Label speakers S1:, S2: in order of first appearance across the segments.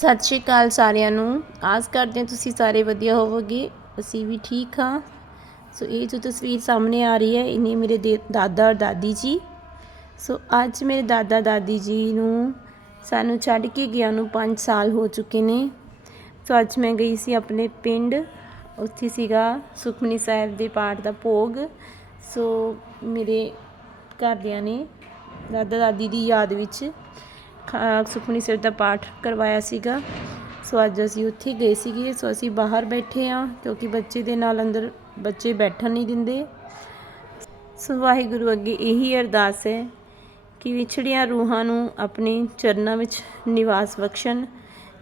S1: ਸਤਿ ਸ਼੍ਰੀ ਅਕਾਲ ਸਾਰਿਆਂ ਨੂੰ। ਆਸ ਕਰਦੇ ਹਾਂ ਤੁਸੀਂ ਸਾਰੇ ਵਧੀਆ ਹੋਵੋਗੇ। ਅਸੀਂ ਵੀ ਠੀਕ ਹਾਂ। ਸੋ ਇਹ ਜੋ ਤਸਵੀਰ ਸਾਹਮਣੇ ਆ ਰਹੀ ਹੈ ਇਹਨੇ ਮੇਰੇ ਦੇ- ਦਾਦਾ ਔਰ ਦਾਦੀ ਜੀ। ਸੋ ਅੱਜ ਮੇਰੇ ਦਾਦਾ ਦਾਦੀ ਜੀ ਨੂੰ ਸਾਨੂੰ ਛੱਡ ਕੇ ਗਿਆ ਨੂੰ 5 ਸਾਲ ਹੋ ਚੁੱਕੇ ਨੇ। ਸੋ ਅੱਜ ਮੈਂ ਗਈ ਸੀ ਆਪਣੇ ਪਿੰਡ। ਉੱਥੇ ਸੀਗਾ ਸੁਖਮਨੀ ਸਾਹਿਬ ਦੇ ਪਾਠ ਦਾ ਭੋਗ। ਸੋ ਮੇਰੇ ਘਰਦਿਆਂ ਨੇ ਦਾਦਾ ਦਾਦੀ ਦੀ ਯਾਦ ਵਿੱਚ ਸੁਖਮਨੀ ਸਾਹਿਬ ਦਾ ਪਾਠ ਕਰਵਾਇਆ ਸੀਗਾ। ਸੋ ਅੱਜ ਅਸੀਂ ਉੱਥੇ ਗਏ ਸੀਗੇ। ਸੋ ਅਸੀਂ ਬਾਹਰ ਬੈਠੇ ਆ ਕਿਉਂਕਿ ਬੱਚੇ ਦੇ ਨਾਲ ਅੰਦਰ ਬੱਚੇ ਬੈਠਣ ਨਹੀਂ ਦਿੰਦੇ। ਸੋ ਵਾਹਿਗੁਰੂ ਅੱਗੇ ਇਹੀ ਅਰਦਾਸ ਹੈ ਕਿ ਵਿਛੜੀਆਂ ਰੂਹਾਂ ਨੂੰ ਆਪਣੇ ਚਰਨਾਂ ਵਿੱਚ ਨਿਵਾਸ ਬਖਸ਼ਣ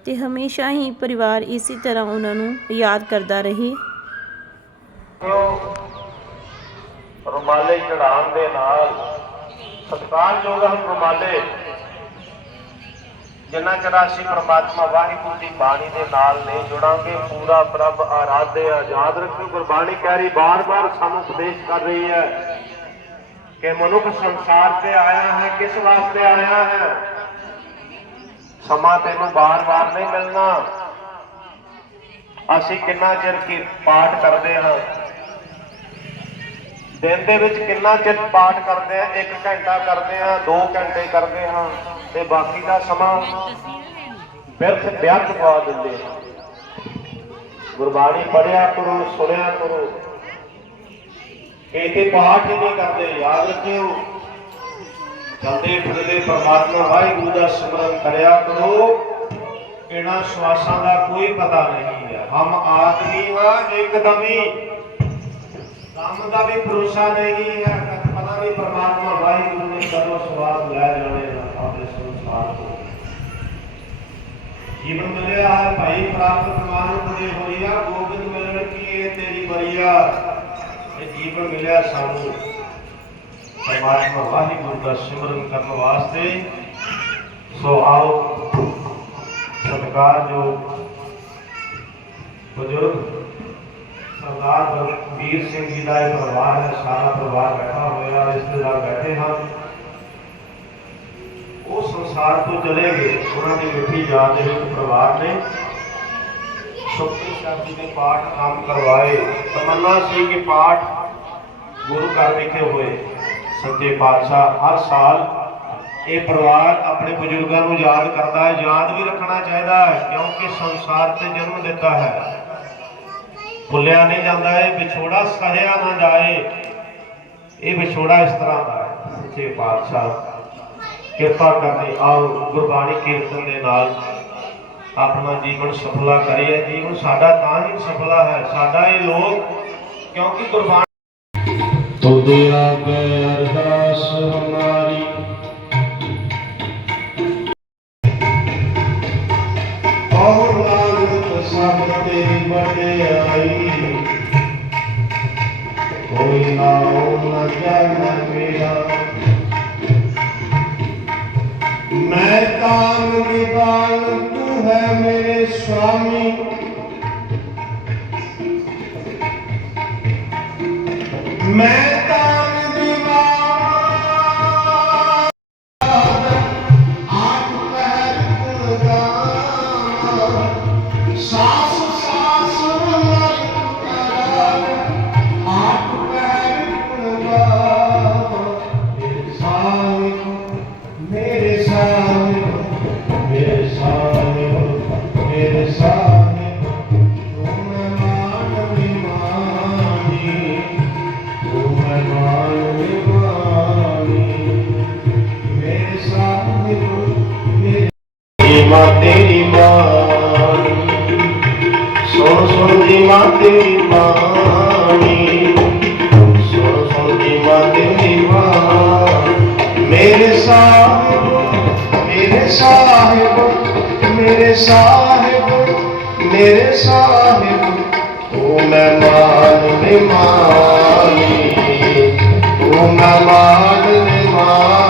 S1: ਤੇ ਹਮੇਸ਼ਾ ਹੀ ਪਰਿਵਾਰ ਇਸੇ ਤਰ੍ਹਾਂ ਉਹਨਾਂ ਨੂੰ ਯਾਦ ਕਰਦਾ ਰਹੇ।
S2: ਰੁਮਾਲੇ ਚੜਾਉਣ ਦੇ ਨਾਲ ਸਤਿਕਾਰਯੋਗ ਰੁਮਾਲੇ ਜਿੰਨਾ ਚਿਰ ਅਸੀਂ ਪ੍ਰਮਾਤਮਾ ਵਾਹਿਗੁਰੂ ਦੀ ਬਾਣੀ ਦੇ ਨਾਲ ਨਹੀਂ ਜੁੜਾਂਗੇ, ਪੂਰਾ ਪ੍ਰਭ ਆਰਾਧਿਆ ਯਾਦ ਰੱਖੋ ਗੁਰਬਾਣੀ ਕਹਿ ਰਹੀ ਬਾਰ-ਬਾਰ ਸਾਨੂੰ ਉਪਦੇਸ਼ ਕਰ ਰਹੀ ਹੈ ਕਿ ਮਨੁੱਖ ਸੰਸਾਰ ਤੇ ਆਇਆ ਹੈ, ਕਿਸ ਵਾਸਤੇ ਆਇਆ ਹੈ? ਸਮਾਂ ਤੈਨੂੰ ਬਾਰ-ਬਾਰ ਨਹੀਂ ਮਿਲਣਾ। ਅਸੀਂ ਕਿੰਨਾ ਚਿਰ ਕੀ ਪਾਠ ਕਰਦੇ ਹਾਂ? ਦਿਨ ਦੇ ਵਿੱਚ ਕਿੰਨਾ ਚਿਰ ਪਾਠ ਕਰਦੇ ਆ? 1 ਘੰਟਾ ਕਰਦੇ ਆ 2 ਘੰਟੇ ਕਰਦੇ ਹਾਂ ਤੇ ਬਾਕੀ ਦਾ ਸਮਾਂ ਬਿਰਥ ਵਿਅਰਥ ਪਾ ਦਿੰਦੇ ਆ। ਗੁਰਬਾਣੀ ਪੜਿਆ ਕਰੋ, ਸੁਣਿਆ ਕਰੋ। ਇਹਦੇ ਪਾਠ ਹੀ ਨਹੀਂ ਕਰਦੇ, ਯਾਦ ਰੱਖਿਓ। ਚਲਦੇ ਫਿਰਦੇ ਪਰਮਾਤਮਾ ਵਾਹਿਗੁਰੂ ਦਾ ਸਿਮਰਨ ਕਰਿਆ ਕਰੋ। ਇਹਨਾਂ ਸਵਾਸਾਂ ਦਾ ਕੋਈ ਪਤਾ ਨਹੀਂ ਹੈ। ਹਮ ਆਦਮੀ ਹਾਂ ਇੱਕਦਮੀ। ਕੰਮ ਦਾ ਵੀ ਭਰੋਸਾ ਨਹੀਂ ਹੈ ਪਤਾ ਨਹੀਂ, ਪਰਮਾਤਮਾ ਵਾਹਿਗੁਰੂ ਨੇ ਕਦੋਂ ਸਵਾਦ ਲੈ ਜਾਣੇ ਆਪਣੇ ਸੰਸਾਰ ਤੋਂ ਜੀਵਨ ਮਿਲਿਆ ਹੈ ਭਾਈ, ਪ੍ਰਾਪਤ ਮਾਨੁਖ ਦੇ ਹੋਈਆ ਗੋਬਿੰਦ ਮਿਲਣ ਕੀ ਤੇਰੀ ਬਰੀਆ ਇਹ ਜੀਵਨ ਮਿਲਿਆ ਸਾਨੂੰ। ਪਰਮਾਤਮਾ ਵਾਹਿਗੁਰੂ ਦਾ ਸਿਮਰਨ ਕਰਨ ਵਾਸਤੇ। ਸੋ ਆਓ, ਸਤਿਕਾਰ ਜੋ ਬਜ਼ੁਰਗ, ਸਰਦਾਰ ਵੀਰ ਸਿੰਘ ਜੀ ਦਾ ਇਹ ਪਰਿਵਾਰ ਹੈ, ਸਾਰਾ ਪਰਿਵਾਰ ਬੈਠਾ ਹੋਇਆ ਰਿਸ਼ਤੇਦਾਰ ਬੈਠੇ ਹਨ ਉਹ ਸੰਸਾਰ ਤੋਂ ਚਲੇ ਗਏ। ਉਹਨਾਂ ਦੀ ਮਿੱਠੀ ਯਾਦ ਦੇ ਵਿੱਚ ਪਰਿਵਾਰ ਨੇ ਸੁਖਮਨੀ ਸਾਹਿਬ ਦੇ ਪਾਠ ਕੰਮ ਕਰਵਾਏ। ਤਮੰਨਾ ਸੀ ਕਿ ਪਾਠ ਗੁਰੂ ਘਰ ਵਿਖੇ ਹੋਏ। ਸੱਚੇ ਪਾਤਸ਼ਾਹ ਹਰ ਸਾਲ ਇਹ ਪਰਿਵਾਰ ਆਪਣੇ ਬਜ਼ੁਰਗਾਂ ਨੂੰ ਯਾਦ ਕਰਦਾ ਹੈ। ਯਾਦ ਵੀ ਰੱਖਣਾ ਚਾਹੀਦਾ ਹੈ, ਕਿਉਂਕਿ ਸੰਸਾਰ ਤੇ ਜਨਮ ਦਿੱਤਾ ਹੈ। ਭੁੱਲਿਆ ਨਹੀਂ ਜਾਂਦਾ ਇਹ ਵਿਛੋੜਾ ਸਹਿਆ ਨਾ ਜਾਏ। ਇਹ ਵਿਛੋੜਾ ਇਸ ਤਰ੍ਹਾਂ ਦਾ ਹੈ, ਸੱਚੇ ਪਾਤਸ਼ਾਹ। ਕਿਰਪਾ ਕਰਨੀ, ਆਓ ਗੁਰਬਾਣੀ ਕੀਰਤਨ ਦੇ ਨਾਲ ਆਪਣਾ ਜੀਵਨ ਸਫਲਾ ਕਰੀਏ। ਜੀਵਨ ਸਾਡਾ ਤਾਂ ਹੀ ਸਫਲਾ ਹੈ, ਸਾਡਾ ਇਹ ਲੋਕ, ਕਿਉਂਕਿ ਗੁਰਬਾਣੀ
S3: ਤੁਧ ਆਗੇ ਅਰਦਾਸ ਹਮਾਰੀ ਕੋਈ ਨਾਉ ਨ ਜਾਣ ਮੇਰਾ ਮੈਂ ਤਾਨ ਨਿਵਾਲ ਸਾਹਿਬ ਮੇਰੇ ਸਾਹਿਬ ਮੇਰੇ ਸਾਹਿਬ ਤੂੰ ਮਹਿਮਾਨ ਨਿਮਾਨੀ ਤੂੰ ਮਹਿਮਾਨ ਨਿਮਾਨੀ।